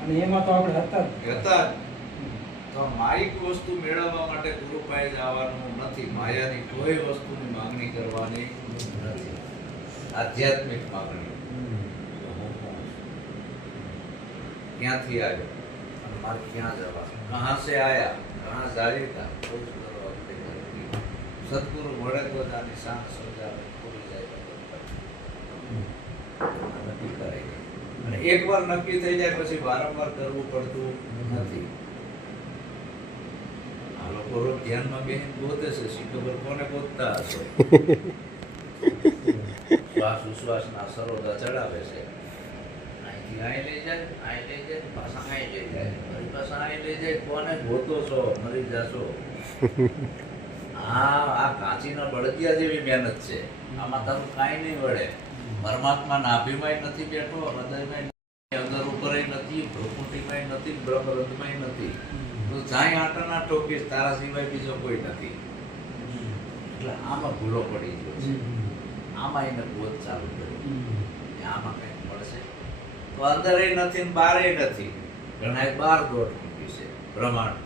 અને એમાં તો આપણે હતા હતા તો માયિક વસ્તુ મેળવવા માટે ગુરુ પાસે જવાનું નથી, માયાની કોઈ વસ્તુની માંગણી કરવાની નથી, આધ્યાત્મિક માંગણી. હું કોણ છું? ક્યાંથી આવ્યો અને મારે ક્યાં જવાનું? કહાં સે આયા, કહાં જાયેગા, કોઈ જ કરો અપને ઘર કી. સદગુરુ મળે તો જ આની શાન સમજાવે, પૂરી જાય નક્કી કરાઈ ગઈ. અને એકવાર નક્કી થઈ જાય પછી વારંવાર કરવું પડતું નથી. આ લોકો રોજ ધ્યાનમાં બેસીને ગોતે છે, શી ખબર કોને ગોતતા હશે. શ્વાસ ઉશ્વાસના સરોદા ચડાવે છે, અહીંથી અહીં લઈ જાય, અહીં લઈ જાય, પાછા અહીં લઈ જાય, ફરી પાછા અહીં લઈ જાય. કોને ગોતો છો? મરી જાશો. આ કાંચીના બળદિયા જેવી મહેનત છે, આમાં તારું કાંઈ નહીં વળે. પરમાત્મા નાભીમાંય નથી બેઠો, હૃદયમાં અંદર ઉપરય નથી, ભ્રુકુટીમાંય નથી, બ્રહ્મરંધમાંય નથી. તો જાય આટાના ટોકીશ, તારા સિવાય બીજો કોઈ નથી. એટલે આમાં ભૂલો પડી ગયો છે. આમાં એને ગોત ચાલુ કર્યો, આમાં કંઈક મળશે તો અંદરય નથી ને બહારય નથી. ઘણા બહાર દોટ મૂકી છે, બ્રહ્માંડ,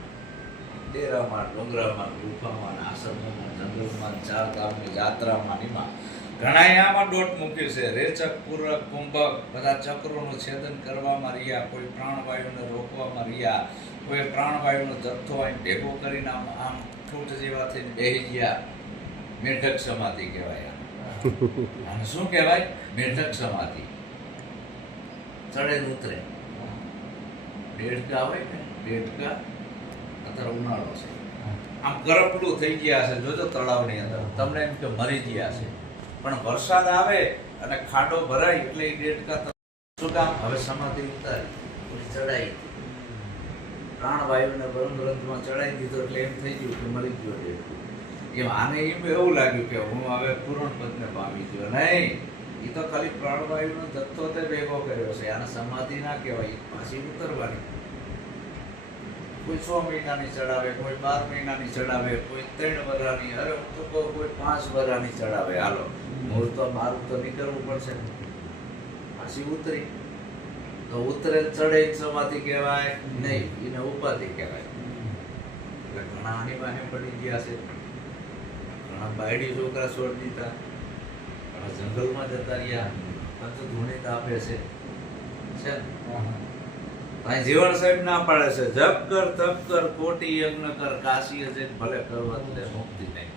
ડેરામાં, ડુંગરામાં, ગુફામાં, આશ્રમોમાં, જંગલમાં, ચાર ધામની યાત્રામાં, એમાં ઘણા આમાં દોટ મૂકી છે. રેચક, પૂરક, કુંભક બધા ચક્રોનું છેદન કરવામાં રહ્યા, કોઈ પ્રાણવાયુને રોકવામાં રહ્યા, કોઈ પ્રાણવાયુનો જથ્થો અહીં ભેગો કરીને આમ ઠૂંઠ જેવા થઈને બેસી ગયા. મેઢક સમાધિ કહેવાય. આને શું કહેવાય? મેઢક સમાધિ. ચડે ને ઉતરે. દેડકા હોય ને, દેડકા અત્યારે ઉનાળો છે, આમ કરપલું થઈ ગયા છે, જોજો તળાવની અંદર તમને એમ કે મરી ગયા છે. પણ વરસાદ આવે અને ખાડો ભરાય એટલે એ દેડકા શું કામ? હવે સમાધિ ઉતારી, ચડાઈ, પ્રાણવાયુને બ્રહ્મરંધમાં ચડાઈ દીધો એટલે એમ થઈ ગયું કે મરી ગયો દેડકું. એમ આને એમ એવું લાગ્યું કે હું હવે પૂર્ણ પદને પામી ગયો. નહીં, એ તો ખાલી પ્રાણવાયુનો જથ્થો તે ભેગો કર્યો છે. આને સમાધિ ના કહેવાય, પાછી ઉતરવાની. કોઈ 6 મહિનાની ચડાવે, કોઈ 12 મહિનાની ચડાવે, કોઈ 3 વર્ષની, અરે હું તો કહું કોઈ 5 વર્ષની ચડાવે. હાલો, મૂળ તો બહાર તો નીકળવું પડશે. પાછી ઉતરી તો ઉતરે ચડે સમાધિ કહેવાય નહીં, એને ઉપાધિ કહેવાય. એટલે ઘણા આની પાસે પડી ગયા છે, ઘણા બાયડી છોકરા છોડી દીધા, ઘણા જંગલમાં જતા રહ્યા. પંચ ધૂણિત આપે છે. અહીં જીવન સાહેબ ના પાડે છે, જપ કર, તપ કર, કોટી યજ્ઞ કર, કાશી જઈને ભલે કરવા મુક્તિ નહીં.